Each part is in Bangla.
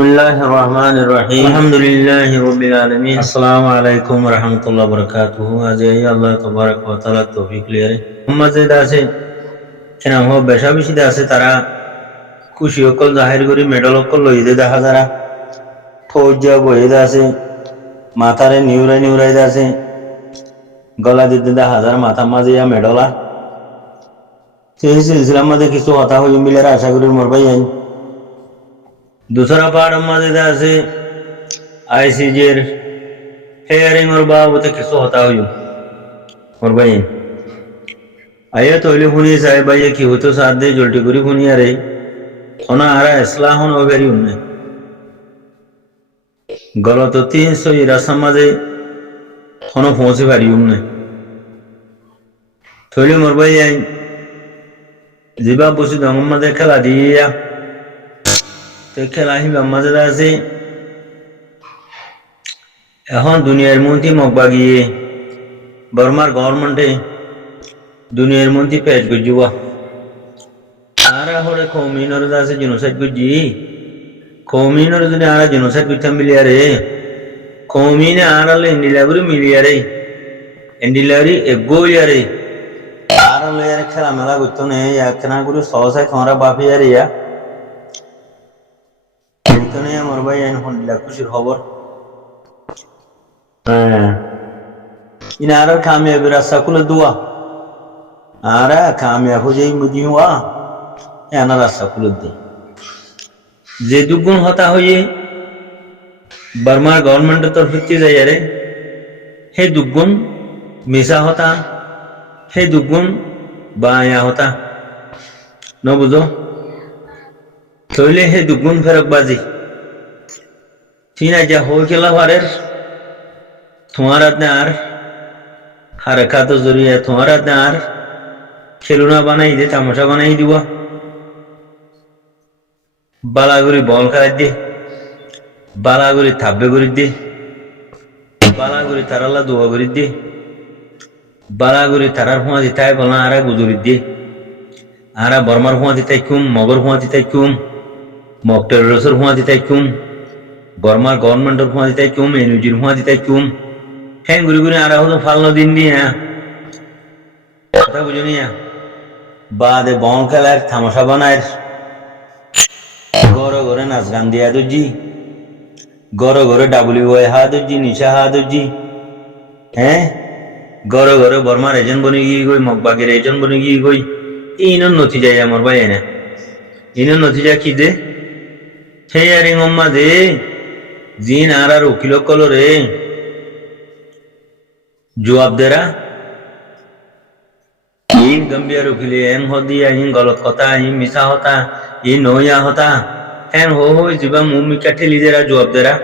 বিসমিল্লাহির রহমানির রহিম আলহামদুলিল্লাহি রাব্বিল আলামিন আসসালামু আলাইকুম ওয়া রাহমাতুল্লাহি ওয়া বারাকাতুহু আজ এই আল্লাহ তাবারক ওয়া তাআলা তৌফিক লিয়ারে উম্মাতে আছে কেন হো বেশাবিশিতে আছে তারা খুশি অকল জাহির করি মেডল অকল লইতে দেখা যারা ফৌজা বইতে আছে মাথারে নিউরাই আছে গলা দিতে দেখা হাজার মাথা মাঝে মেডলা সেই সিলসিলার মধ্যে কিছু কথা হইম বিলের আশা করি মোর ভাই আইন दूसरा पार्ट मजे আছে আইসিজের হেয়ারিং और बाबत किसो होता हुई और भाई आया तो ले हुनी साहब भाई की हो तो साथ दे जल्दी करी हुनी आ रही होना आ रहा इस्लाह होना वगैरह उनने गलत होती है सो ये रस्म मजे होना फोंसे भारी उनने थोड़ी मोर भाई आई जिबा बुसी दंगम मजे खिला दिया तो খেলাহি মজার আছে এখন দুনিয়ার মন্ত্রী মকবা গিয়ে বর্মার গভর্নমেন্টে দুনিয়ার মন্ত্রী পেশ গুজুয়া আরা হরে কৌমিনর আছে জেনোসাইড গুজি কৌমিনর যদি আরা জেনোসাইড গুতাম মিলিয়ারে কৌমিনে আরালে ইন্ডিলাবরি মিলিয়ারে ইন্ডিলারি এগোয়ারে আরালে আর খেলা মেলা গুতো নে একনা করে সহসাই তোমরা বাপিয়ারে ইয়া আমার ভাই আইন হন্ডিলা খুশির খবর ইনার কামিয়াবি রাস্তা খুলে দোয়া আর কামিয়াব হয়ে যাই মুজি হওয়া এনার রাস্তা খুলে দে যে দুগুণ হতা হয়ে বার্মার গভর্নমেন্টের তরফে যাই আরে হে দুগুণ মিশা হতা হে দুগুণ বায়া হতা ন বুঝো তৈলে হে দুগুণ ফেরক বাজি तीन जा हो खेला वारेर तुम्हारा नार हरकत तो जरूरी है तुम्हारा नार खेलुना बनाई दे तमाशा बनाई दिवा बालागुरी बॉल खेला दे बालागुरी थाब्बे गुरी दे बालागुरी ताराला दुआ गुरी दे बालागुरी तारार हुआ दिता है बोलना आरा गुजुरी दे आरा बर्मार हुआ दिता है क्यों मगर हुआ दिता है क्यों मॉकटेल रोसर हुआ दिता है क्यों बर्मा गवर्नमेंट हुआ दिता है क्यों एनर्जी हुआ दिता है क्यों हैं गुरी गुरी आ रहा हो तो फालनो दिन नहीं है पता बुझो नहीं है बाद बॉल खेला तमाशा बनाए गोरो गोरे नाच गान दिया तो जी गोरो गोरे WY हा तो जी निशा हा तो जी हैं गोरो गोरे बर्मा एजेंट बनेगी कोई मकबागी एजेंट बनेगी कोई इन नतीजा है मोर भाई ने इन नतीजा की दे हे यारिंग अम्मा दे जीन आरा उकिलो कलो रे जवाब दे रहा इन गंभीर उकिले एम हो दिया इन गलत होता इन मिसा होता इन नोया होता एम हो जीवा मुंह में क्या ठेली दे रहा जवाब दे रहा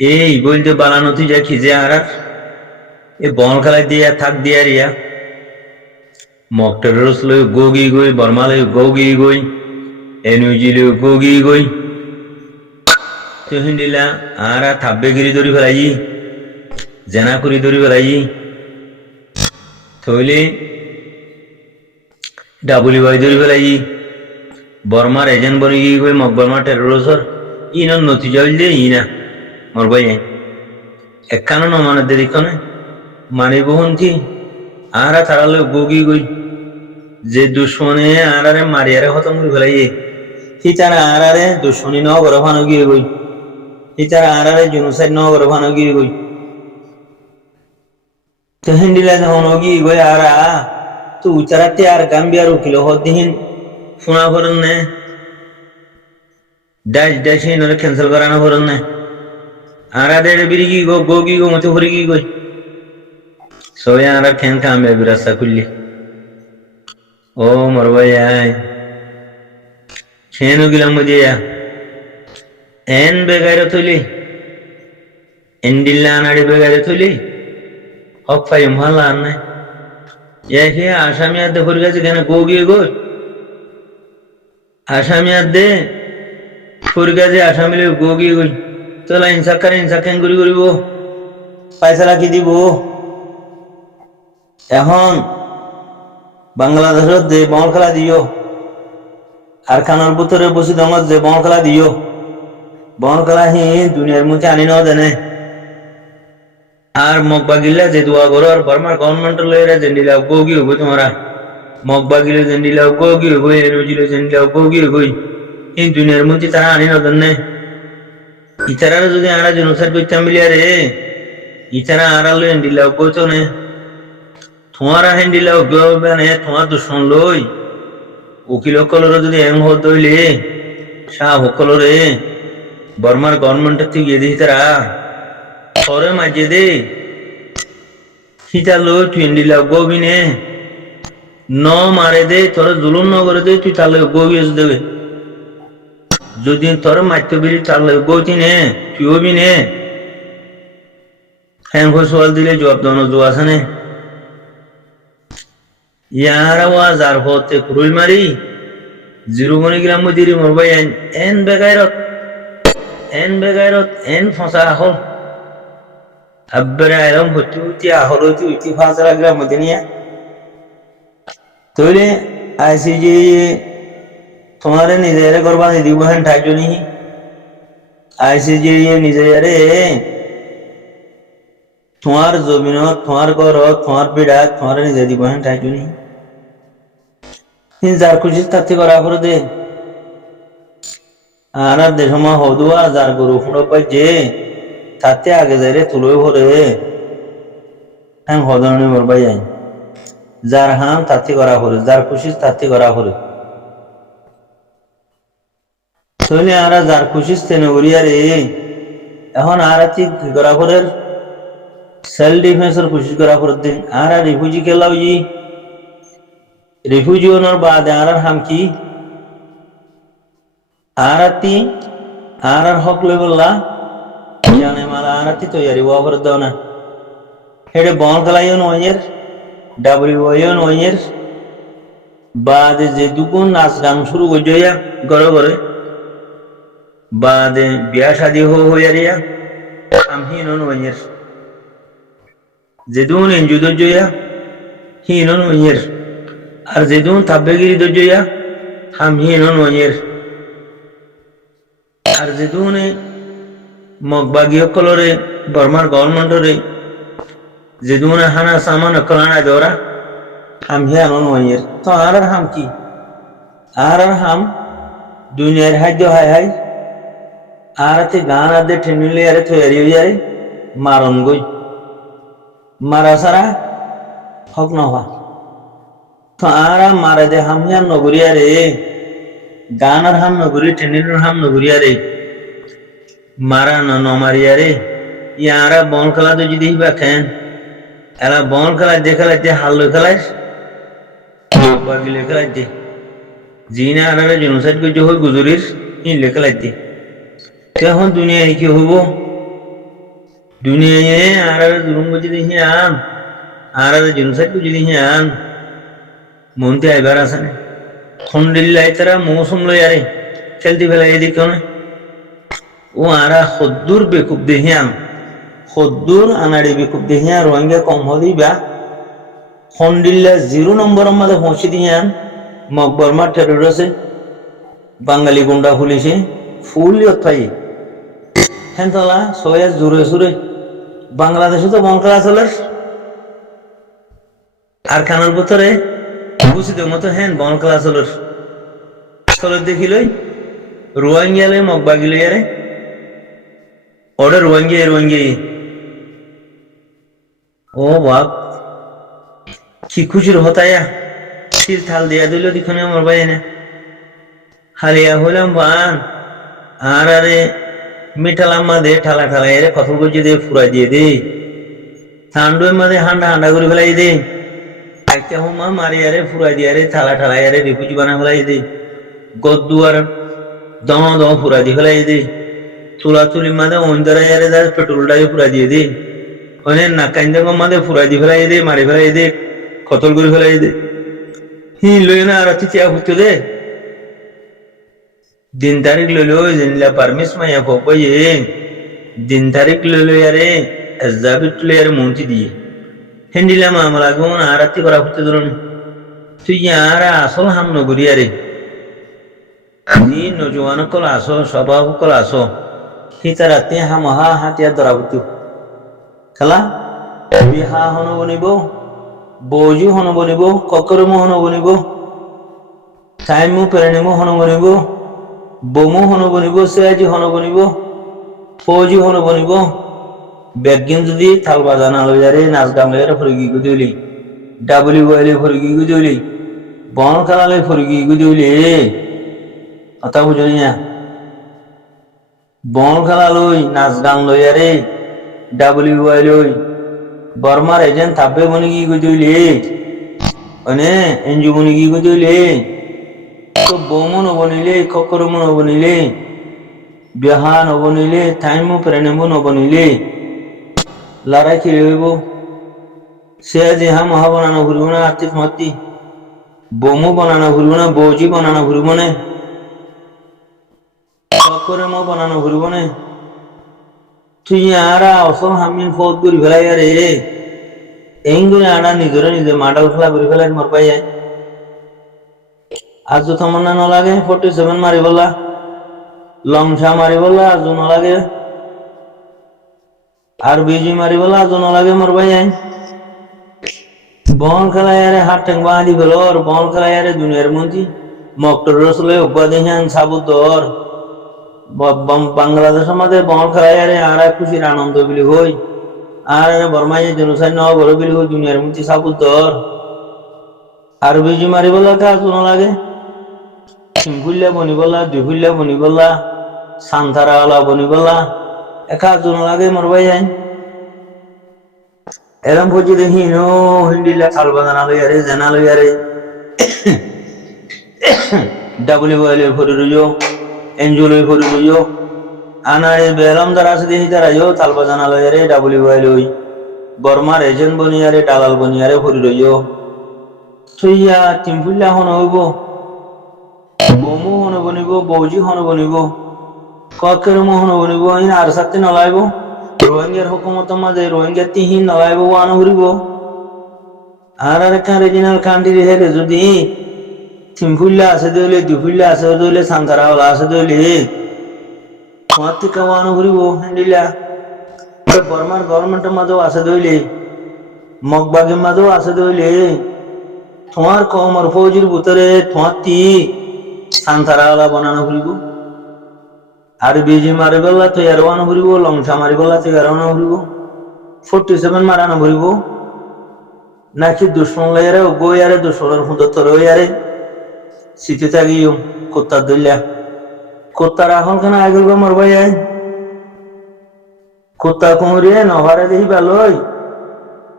ए बोल दे बाला नती जा खींचे आरा ये बॉल खिला दिया थक दिया रिया मॉकटेलर्स ले गोगी गोई बर्मा ले गोगी गोई एनर्जी ले गोगी गोई तो हिंदिला आरा थाब्बे गिरी दौरी फैलाई जना कुरी दौरी फैलाई थोइले WY दौरी फैलाई बर्मार एजेंट बनी गई कोई मकबरमा टेररिस्टर इन नतीजा दे इना मोर भाई एक कानून माने दे दिखने माने बहुन थी आरा थारा लोग गोगी गई जे दुश्मने आरा रे मारियारे खत्म कर फैलाई ही तारा आरा रे दुश्मनी न गरफानो गिए गई इतारा आरारे जेनोसाइड न गरफानो गिए गई तो हिंदिला होनोगी गई आरा तो उचारा त्यार गांबियार उकिलो हो दिन फुना भरन ने डैश इन कैंसिल कराना भरन ने आरा दे बिरगी गो गोगी गो मते भरगी गई सोया आरा खेन काम बे रास्ता खुली ओ मरवाया खेन गिला मुझे या एन बेगारे थोली इंडिला नाड़ी बेगारे थोली हक फाइम हल्ला ने ये है आसामिया दे फुरगा से कहना गोगी गो आसामिया दे फुरगा से आसामी ले गोगी गो तो ला इंसान गुरी गुरी वो पैसा लाकी दी वो এখন বাংলাদেশত যে বল খেলা দিও আর খানার ভিতরে বসে দমত যে বল খেলা দিও বন খেলা হি দুনিয়ার মধ্যে আনি ন দেনে আর মগবা গিলা যে দোয়া করো আর বর্মার গভর্নমেন্ট লয়েরা জেন্ডিলা গোগি হবো তোমরা মগবা গিলে জেন্ডিলা গোগি হবো এনজিলে জেন্ডিলা গোগি হবো এই দুনিয়ার মধ্যে তারা আনি ন দেনে ইতারা যদি আরা জনসার করতাম মিলিয়ারে ইতারা আরা লই এন্ডিলা গোতো নে তোমারা হেন্ডিলা গোবে নে তোমার দুশ্মন লই উকিল কলর যদি এম হত হইলে শাহ কলরে বর্মার গভর্নমেন্ট থেকে গিয়ে দিই তারা সরে মাঝে দে হিতা লো তুই এন্ডিলা গোবি নে ন মারে দে তোর জুলুম ন করে দে তুই তাহলে গোবি দেবে যদি তোর মারতে বেরি তাহলে গোতি নে তুইও বি নে হ্যাঁ সওয়াল দিলে জবাব দেওয়ানো জো আছে নে ইয়ার আওয়াজ আর হতে কুরুই মারি জিরো মনে গেলাম মদিরি মোর ভাই এন বেগাইরত এন ফসা হল আব্বারে আইলাম হতে উঠি আহল হইতে উঠি ফাঁসা গ্রাম মধ্যে নিয়ে তৈরি আইসি যে তোমারে নিজের করবা দিব হ্যাঁ ঠাইজনি আইসি যে নিজেরে তোমার জমিন তোমার ঘর তোমার পিড়া তোমার নিজে দিব হ্যাঁ ঠাইজনি যার খুশি তাতে করা করে দে আর দেশমা হদুয়া যার গরু ফুড়ো পাইছে তাতে আগে যাই রে তুলো ভরে হ্যাঁ হদনি মোর ভাই যার হাম তাতে করা করে যার খুশি তাতে করা করে তাহলে আরা যার খুশি তেনে করিয়ারে এখন আর ঠিক করা করে সেলফ ডিফেন্সের কোশিশ করা করে দিন আর রিফিউজি কেলাও জি রিফিউজি ওনার বাদে আর হাম কি আরাতি আর হক লেবল্লা জানে মালা আরাতি তৈরি ওয়া করে দাও না হেডে বন খেলাইও নয়ের ডাব্লিউও নয়ের বাদে যে দুগুণ নাচ গান শুরু করে যাইয়া ঘরে ঘরে বাদে বিয়া শাদি হইয়ারিয়া আমি নয়ের যেদুন এনজু দজয়া হিনন ওয়ের আর যেদুন তাবেগিরি দজয়া হাম হিনন ওয়ের আর যেদুন মগবাগিয় কলরে বর্মার গভর্নমেন্টরে যেদুন হানা সামান কলানা দরা হাম হিনন ওয়ের তো আর হাম কি আর হাম দুনিয়ার হাজ্য হাই হাই আর তে গান আদে ঠেনিলে আরে তৈরি হয়ে যায় মারন গই মারা সারা হক নহা তো আরা মারা দে হাম হিয়াম নগরিয়া রে গানার হাম নগরি টেনির হাম নগরিয়া রে মারা ন মারিয়া রে ইয়ারা বন খেলা তো যদি বা খেন এলা বন খেলা যে খেলাইতে হাল খেলাইস বাগিলে খেলাইতে জিনা আনারে জনসাইড করছে হই গুজরির ইলে খেলাইতে এখন দুনিয়ায় কি হইব দুনিয়ায় আর জুলুম করছে দেখি আন আর জেনোসাইড করছে দেখি আন মনতে আইবার আছে না খন্ডিল্লাই তারা মৌসুম লই আরে খেলতে ফেলাই এদিকে না ও আরা সদ্দুর বেকুব দেহিয়াম সদ্দুর আনাড়ি বেকুব দেহিয়া রোহিঙ্গা কম হলি বা খন্ডিল্লা 0 নম্বরের মধ্যে পৌঁছে দিয়াম মকবরমা টেরর আছে বাঙালি গুন্ডা পুলিশে ফুল থাই হ্যাঁ তালা সবাই জোরে সুরে বাংলাদেশে তো বনকলা চলে আর খানার ভিতরে বুঝিতে মতো হ্যাঁ বনকলা চলে দেখিলই রোহিঙ্গিয়ালে মগবাগিলে আরে ওটা রোহিঙ্গি ও বাপ কি খুশির হতায়া সিল থাল দিয়া দিল দিখনে আমার ভাই না হালিয়া হইলাম বান আর আরে মিঠালাম মাঝে ঠালা ঠালা এরে কত করছে দিয়ে ফুরাই দিয়ে দে ঠান্ডুর মাঝে হান্ডা হান্ডা করে ফেলাই দে একটা হুমা মারি আরে ফুরাই দিয়ে আরে ঠালা ঠালা এরে রিফিউজি বানা ফেলাই দে গদ্দু আর দম দম ফুরাই দিয়ে ফেলাই দে তুলা তুলি মাঝে অন্তরাই আরে যার পেট্রোলটাই ফুরাই দিয়ে দে ওনে নাকাইন্দা মাঝে ফুরাই দিয়ে ফেলাই দে মারি ফেলাই দে কতল করে ফেলাই দে হি লই না আর চিয়া ফুটতে দে दिन तारीख ले लो जिनला परमिस में या फोपो ये दिन तारीख ले लो यारे अज़ाबित ले यारे मोंटी दिए हिंदीला मामला को ना आरती करा फुटे दुरन तो यारा आसो हम नगरी यारे नी नौजवान को लासो स्वभाव को लासो হিতারাতে হামহা হাতিয়া দরাবতু খেলা বিহা হন বনিব বৌজু হন বনিব ককরমু হন বনিব টাইমু পেরেনিমু হন বনিব বোমু হন বনিব সেয়াজি হন বনিব ফৌজি হন বনিব বেগিন যদি থাল বাজানা লইয়ারে নাচ গান লইয়ারে ফরগি গুদিলি ডাবলি বইলে ফরগি গুদিলি বন খেলালে ফরগি গুদিলি কথা বুঝলি না বন খেলা লই নাচ গান লইয়ারে ডাবলি বইলই বর্মার এজেন্ট থাকবে বনি কি গুদিলি অনে এনজু বনি কি গুদিলি তো বোমু নবনিলে ককরমু নবনিলে বিহা নবনিলে টাইমু প্রেনেমু নবনিলে লড়াই খেলে হইব সে যে হামহা বানানো ঘুরব না আর্থিক মাতি বোমু বানানো ঘুরব না বৌজি বানানো ঘুরব না ককরমু বানানো ঘুরব না তুই আরা অসল হামিন ফৌজ করি ফেলাই আরে এইগুলো আনা নিজরে নিজে মাডাল খেলা করে ফেলাই মর পাই যায় আজ তমন্না নলাগে 47 মারি বললা লংসা মারি বললা আজ নলাগে আর বিজি মারি বললা আজ নলাগে মর পাই যায় বল খেলায়ারে হাত ঠেং বাঁধি ফেলর বল খেলায়ারে দুনিয়ার মন্ত্রী মক্টর রসলে উপাধিহান সাবুদর বাংলাদেশ আমাদের বল খেলায়ারে আর খুশির আনন্দ বিলি হই আর বর্মাই জনসাই ন বড় বিলি হই দুনিয়ার মন্ত্রী সাবুদর আর বিজি মারি বললা কাজ লাগে সিংফুল্লা বনি বললা দুইফুল্লা বনি বললা সান্তারাওয়ালা বনি বললা একা জন লাগে মরবাই যায় এরম বুঝি দেখি নো হিন্দিলা খাল বাগানা লইয়ারে জানা লইয়ারে ডাবলি বয়েলের ফরি রইও এনজুলই ফরি রইও আনারে বেলম দ্বারা আছে দেখি তারা ইও তালবা জানা লইয়ারে ডাবলি বয়েলই বর্মার এজেন্ট বনিয়ারে দালাল বনিয়ারে ফরি রইও থইয়া টিমফুল্লা হন হইব বোমু হন বনিব বৌজি হন বনিব ককেরমু হন বনিব ইন আর সাথে নলাইব রোহিঙ্গার হুকুমত মাঝে রোহিঙ্গা তিহিন নলাইব ওয়ান ঘুরিব আর একটা রিজিনাল কান্ট্রি হেরে যদি সিম্পুল্লা আছে দইলে দুফুল্লা আছে দইলে সান্তারাওয়ালা আছে দইলে তোমার থেকে ওয়ান ঘুরিব হ্যান্ডিলা বর্মার গভর্নমেন্টের মাঝেও আছে দইলে মগবাগের মাঝেও আছে দইলে তোমার কমর ফৌজির ভিতরে তোমার তি সান্তারাওয়ালা বানানো ঘুরিব আর বিজি মারি বললা তুই আর ওয়ান ঘুরিব লংসা মারি বললা তুই আর ওয়ান ঘুরিব 47 মারানো ঘুরিব নাকি দুশ্মন লাইয়ারে বইয়ারে দুশ্মনের হুদত্তর হইয়ারে শীতে থাকিও কুত্তার দইলা কুত্তার এখন কেন আগল মরবাই যায় কুত্তা কুমুরিয়ে নভারে দেখি ভালোই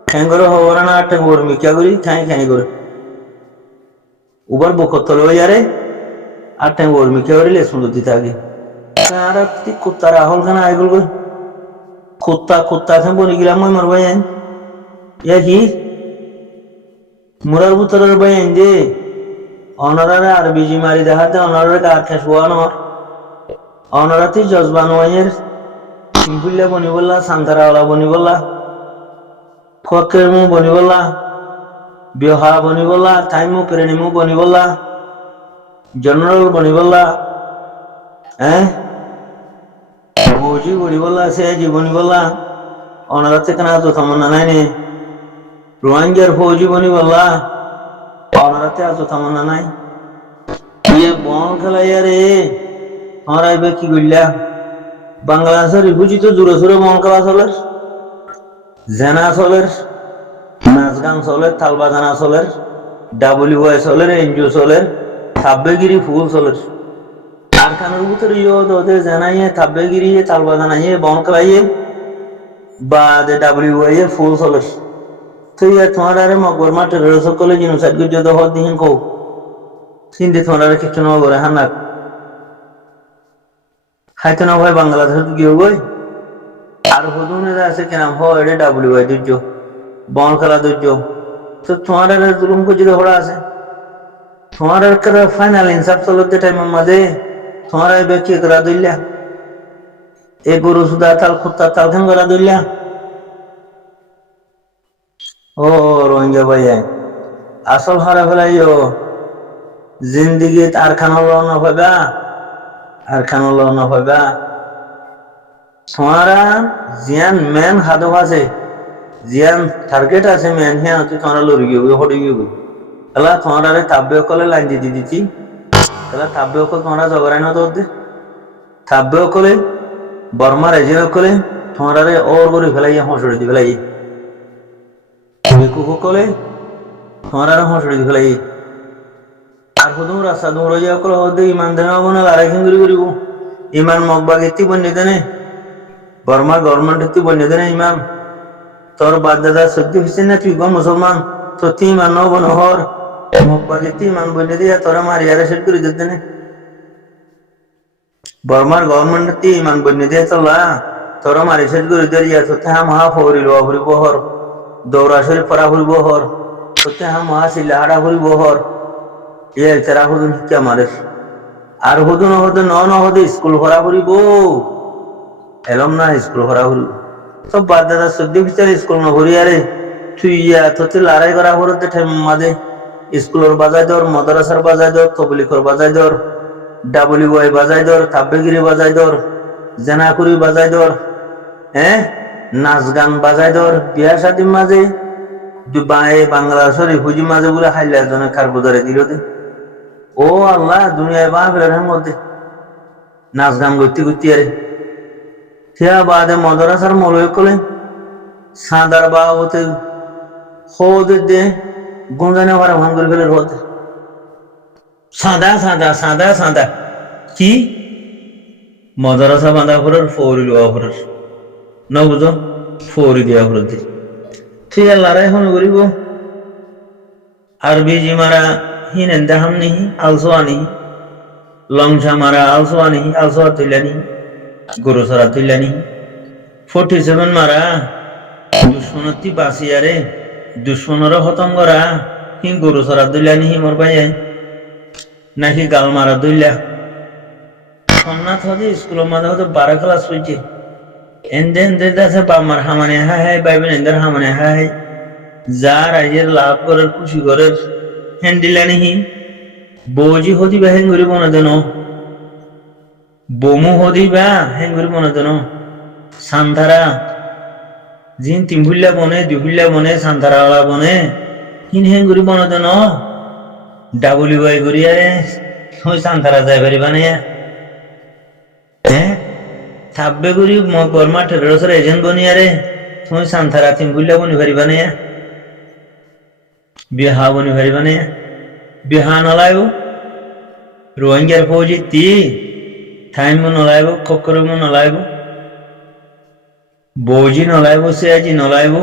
ঠ্যাঙ্গর হবরা না ঠ্যাঙ্গর মিকা করি খাই খাই করে উবার বকত্তর হইয়ারে আর ঠ্যাঙ্গর মিকা করিলে সুন্দর দিতে আগে আর কুত্তার আহল খানা আগল গই কুত্তা খান বনি গেলাম মই মরবাই যায় ইয়া কি মুরার বুতরের বাই আইন দে অনারারে আর বিজি মারি দেখাতে অনারারে কার খেস ওয়ানোর অনারাতে জজবান ওয়াইয়ের সিম্পুল্লা বনি বললা সান্তারাওয়ালা বনি বললা ফকেরমু বনি বললা বিহা বনি বললা টাইমু প্রেনিমু বনি বললা জেনারেল বনি বললা হ্যাঁ বৌজি বনি বললা সে জীবনী বললা অনারাতে কেন তো তামান্না নাই নে রোহিঙ্গার ফৌজি বনি বললা অনারাতে আজ তামান্না নাই ইয়ে বন খেলাইয়ারে হরাইবে কি করলা বাংলাদেশের রিফিউজি তো দূরে দূরে বন খেলা চলের জেনা চলের নাচ গান চলের তালবা জানা চলের ডাবলিউআই চলের এনজিও চলের থাব্বেগিরি ফুল চলের কারখানার ভিতরে ইয়ে দোদে জানাইয়ে থাব্বেগিরি তালবা জানাইয়ে বন খেলাইয়ে বা ডাবলিউআই ফুল চলের তুই তোমার আরে মগর মাঠে রসক কলে জিনোসাইড করে যদি হদ দিন কৌ সিন্ধি তোমার আরে কিছু না করে হানাক খাইতে না ভাই বাংলাদেশ গিয়ে বই আর হদুনে আছে কেনাম হ এটা ডাবলিউআই দুর্য বন খেলা দুর্য তো তোমার আরে জুলুম করে যদি হড়া আছে তোমার ফাইনাল ইনসাফ চলতে টাইমের মাঝে তোমার ব্যক্তি করা দিল্লা এ গরু সুদা তাল খুত্তা তাল খান করা দিল্লা ও রোহিঙ্গা ভাইয়া আসল হারা ফেলাইও জিন্দিগি আর খানো না পাইবা আর খানো না পাইবা তোমারা জিয়ান মেন হাদক আছে জিয়ান টার্গেট আছে মেন হ্যাঁ তুই তোমরা লড়ি গিয়ে হড়ি গিয়ে তাহলে তোমরা তাব্য কলে লাইন দিয়ে দিচ্ছি তাহলে তাব্য কল তোমরা জগরাই না তোর তাব্য কলে বর্মার এজের কলে তোমরা ওর করে ফেলাই হসড়ি দি ফেলাই কুকু কলে তোমরা হসড়ি দি ফেলাই আর হুদুম রাস্তা দৌড়ে যাওয়া কলে হতে ইমান দেন না লড়াই খেঙ্গুরি করিব ইমান মগবাগ এটি বন্যে দেনে বর্মা গভর্নমেন্ট এটি বন্যে দেনে ইমান তোর বাদ দাদা সত্যি হচ্ছে না তুই গো মুসলমান সত্যি ইমান নব নহর মগবাগ এটি ইমান বন্যে দিয়া তোরা মারিয়ারে সেট করে দিতে নে বর্মার গভর্নমেন্ট এটি ইমান বন্যে দিয়া চলা তোরা মারি সেট করে দিয়া সত্যি হা মহা ফরিল ফুরিব হর দৌড়া শরীর পড়া ফুরিব হর সত্যি হা মহা চিল্লা হাড়া ফুরিব হর ইয়ে তেরা হুদুন শিক্ষা মারের আর হুদুন হতে নহদে স্কুল ভরা ফুরিব এলম না স্কুল ভরা ফুরিব সব বাদ দাদা সদ্য বিচার স্কুল নভরি আরে তুই ইয়া তোতে লড়াই করা হরতে ঠেম মাঝে স্কুলের বাজাই দর মাদ্রাসার বাজাই দর তবলিগর বাজাই দর ডাবলিউআই বাজাই দর তাব্বেগিরি বাজাই দর জেনাকুরি বাজাই দর হ্যাঁ নাচ গান বাজাই দর বিয়া শাদির মাঝে বাংলাদেশের হুজি মাঝে বলে হাইলা জনে কার বুঝারে দিল দে ও আল্লাহ দুনিয়ায় বাপের মধ্যে নাচ গান করতে করতে আরে থিয়া বাদে মাদ্রাসার মৌলবি কলে সাদার বাবতে খোদের দে গুঞ্জানে ভরা ভাঙ করে ফেলে রোদ সাদা সাদা সাদা সাদা কি মাদ্রাসা বাঁধা ফোরের ফৌরি লোয়া ফোরের না বুঝো ফৌরি দিয়া ফোরের দি ঠিক লড়াই হন করিব আরবি জি মারা হিন দেহাম নিহি আলসোয়া নিহি লংসা মারা আলসোয়া নিহি আলসোয়া তুইলা নিহি গরু সরা তুইলা নিহি 47 মারা দুশ্মনতি বাসিয়ারে দুশ্মনর খতম করা হি গরু সরা তুইলা নিহি মোর ভাই নাকি গাল মারা তুইলা সন্ন্যাত হতে স্কুলের মাঝে হতে 12 ক্লাস হইছে এন্দে এন্দে দাসে বামার হামানে হাই হাই বাইবেন এন্দার হামানে হাই যার আইয়ের লাভ করার খুশি করার হ্যান্ডিলা নিহি বৌজি হদি বা হেঙ্গুরি বনা দেন বমু হদি বা হেঙ্গুরি বনা দেন সান্ধারা জিন তিনভুল্লা বনে দুভুল্লা বনে সান্ধারাওয়ালা বনে হিন হেঙ্গুরি বনা দেন ডাবলিউআই করি আরে ওই সান্ধারা যাই পারি বানে হ্যাঁ থাকবে করি বর্মা টেরোসের এজেন্ট বনি আরে তুমি সান্ধারা তিনভুল্লা বনি পারি বানে বিহা বনি পারি বানে বিহা নলাইব রোহিঙ্গার ফৌজি তি থাইমু নলাইব খকরমু নলাইব বৌজি নলাইব সিয়াজি নলাইব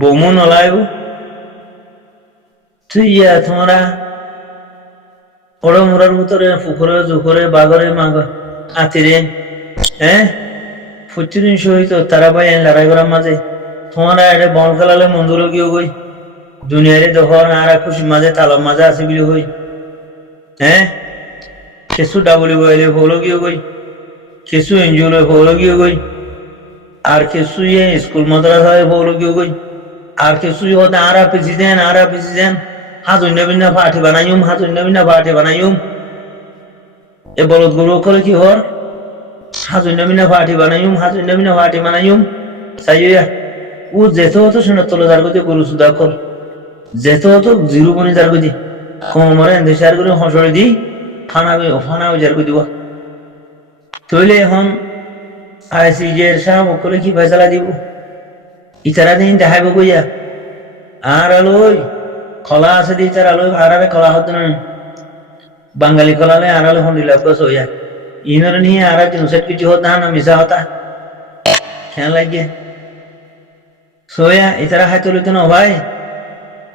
বোমু নলাইব তুই ইয়া তোমরা ওড়ো মোড়ার ভিতরে পুকুরে জুকুরে বাগরে মাগর আতিরে হ্যাঁ 25 সহিত তারা ভাই লড়াই করার মাঝে তোমরা এটা বল খেলালে মন্দুর গিয়ে গই দুনিয়ারে দখর আর খুশি মাঝে তালম মাঝে আছে বলে হই হ্যাঁ কিছু ডাবলিউআইলে হলো গিয়ে গই কিছু এনজিওলে হলো গিয়ে গই আর কিছু ইয়ে স্কুল মাদ্রাসায় হলো গিয়ে গই আর কিছু হতে আর প্রেসিডেন্ট হাজুন নবীনা পার্টি বানাইম এ বলদ গরু করে কি হর হাজুন নবীনা পার্টি বানাইম চাইয়া ও যেতে হতো শোনা তোলো যার গতি গরু সুদা কর যেতে হতো জিরো বনি যার গতি কোমরে দেশার করে হসড়ে দি ফানাবে যার গতি তৈলে এখন আইসিজের সাহেব করে কি ফয়সালা দিব ইতারা দিন দেখাইব কইয়া আর আলোই খলা আছে দি তার আলোই আর খলা হতো না বাঙালি খলালে আর আলো হন্ডিলা বস হইয়া ইনর নিয়ে আর জিনিসের কিছু হতা না মিশা হতা খেয়াল লাগে সোয়া ইতারা হাইতো লইতো না ভাই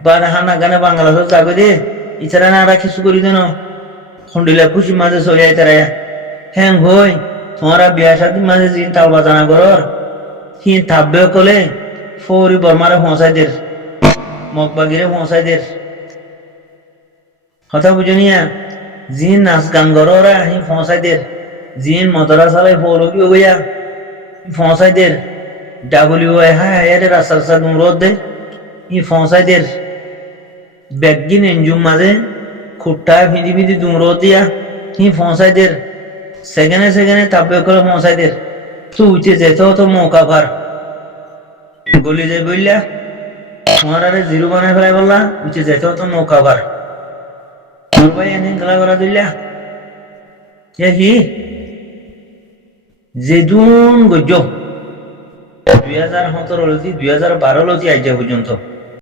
বা হানা গানে বাংলাদেশ যাগো দে ইতারা না আর কিছু করি দেন হন্ডিলা খুশি মাঝে সোয়া ইতারা হ্যাং হই তোমারা বিয়া শাদী মাঝে জিন তাল বাজানা করর হি থাকবে কলে ফৌরি বর্মারে পৌঁছাইদের মগবাগিরে পৌঁছাইদের কথা বুঝনিয়া জিন নাচ গান কররা হি পৌঁছাইদের জিন মাদ্রাসালে ফৌরকি হইয়া পৌঁছাইদের ডাবলিউআই হায় রাস্তা দুমরদ দে হি পৌঁছাইদের ব্যাগিন এনজুম মাঝে খুট্টা ভিদি দুমরদ দিয়া হি পৌঁছাইদের সেকেন্ডে তাব্বে করে পৌঁছাইদের তো উঠে যেত তো মৌকা ভার গলি যাই বললা তোমার আরে জিরো বানাই ফেলাই বললা উঠে যেত তো নৌকা ভার তোর ভাই এনে খেলা করা দিলা কি যেদুন গজ্য 2017 লতি 2012 লতি আজ পর্যন্ত